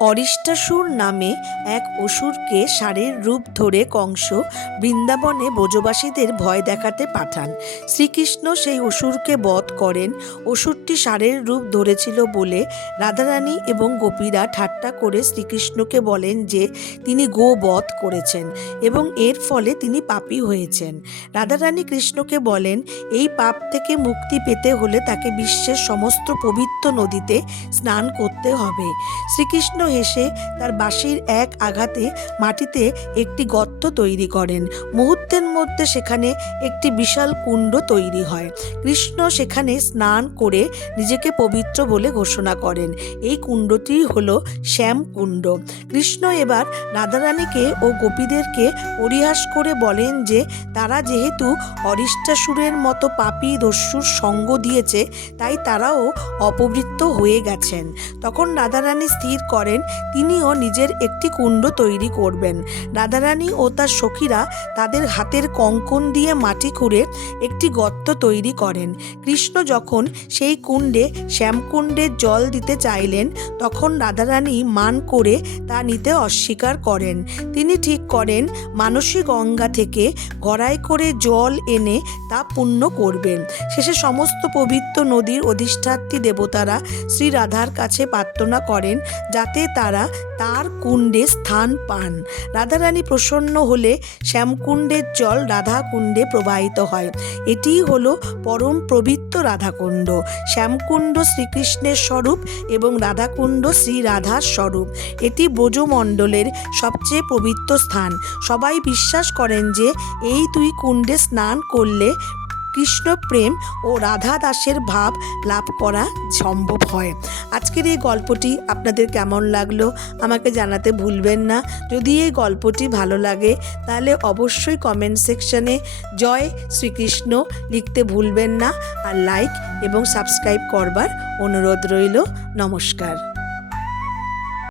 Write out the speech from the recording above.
অরিষ্টাসুর নামে এক অসুরকে ষাঁড়ের রূপ ধরে কংস বৃন্দাবনে ব্রজবাসীদের ভয় দেখাতে পাঠান। শ্রীকৃষ্ণ সেই অসুরকে বধ করেন। অসুরটি ষাঁড়ের রূপ ধরেছিল বলে রাধারানী এবং গোপীরা ঠাট্টা করে শ্রীকৃষ্ণকে বলেন যে তিনি গো বধ করেছেন এবং এর ফলে তিনি পাপী হয়েছেন। রাধারানী কৃষ্ণকে বলেন এই পাপ থেকে মুক্তি পেতে হলে তাকে বিশ্বের সমস্ত পবিত্র নদীতে স্নান করতে হবে। শ্রীকৃষ্ণ হেসে তার বাঁশির এক আঘাতে মাটিতে একটি গর্ত তৈরি করেন। মুহূর্তের মধ্যে সেখানে একটি বিশাল কুণ্ড তৈরি হয়। কৃষ্ণ সেখানে স্নান করে নিজেকে পবিত্র বলে ঘোষণা করেন। এই কুণ্ডটি হল শ্যামকুণ্ড। কৃষ্ণ এবার রাধারানীকে ও গোপীদেরকে পরিহাস করে বলেন যে তারা যেহেতু অরিষ্টাসুরের মতো পাপী দস্যুর সঙ্গ দিয়েছে তাই তারাও অপবৃত্ত হয়ে গেছেন। তখন রাধারানী স্থির করেন তিনিও নিজের একটি কুণ্ড তৈরি করবেন। রাধারানী ও তার সখীরা তাদের হাতের কঙ্কন দিয়ে মাটি খুঁড়ে একটি গর্ত তৈরি করেন। কৃষ্ণ যখন সেই কুণ্ডে শ্যামকুণ্ডের জল দিতে চাইলেন তখন রাধারানী মান করে তা নিতে অস্বীকার করেন। তিনি ঠিক করেন মানসী গঙ্গা থেকে গড়াই করে জল এনে তা পূর্ণ করবেন। শেষে সমস্ত পবিত্র নদীর অধিষ্ঠাত্রী দেবতারা শ্রী রাধার কাছে প্রার্থনা করেন যাতে তারা তার কুণ্ডে স্থান পান। রাধারানী প্রসন্ন হলে শ্যামকুণ্ডের জল রাধা কুণ্ডে প্রবাহিত হয়। এটিই হলো পরম পবিত্র রাধাকুণ্ড। শ্যামকুণ্ড শ্রীকৃষ্ণের স্বরূপ এবং রাধাকুণ্ড শ্রী রাধার স্বরূপ। এটি ব্রজমণ্ডলের সবচেয়ে পবিত্র স্থান। সবাই বিশ্বাস করেন যে এই দুই কুণ্ডে স্নান করলে কৃষ্ণ প্রেম ও রাধা দাসের ভাব লাভ করা সম্ভব হয়। আজকের এই গল্পটি আপনাদের কেমন লাগলো আমাকে জানাতে ভুলবেন না। যদি এই গল্পটি ভালো লাগে তাহলে অবশ্যই কমেন্ট সেকশনে জয় শ্রীকৃষ্ণ লিখতে ভুলবেন না আর লাইক এবং সাবস্ক্রাইব করবার অনুরোধ রইল। নমস্কার।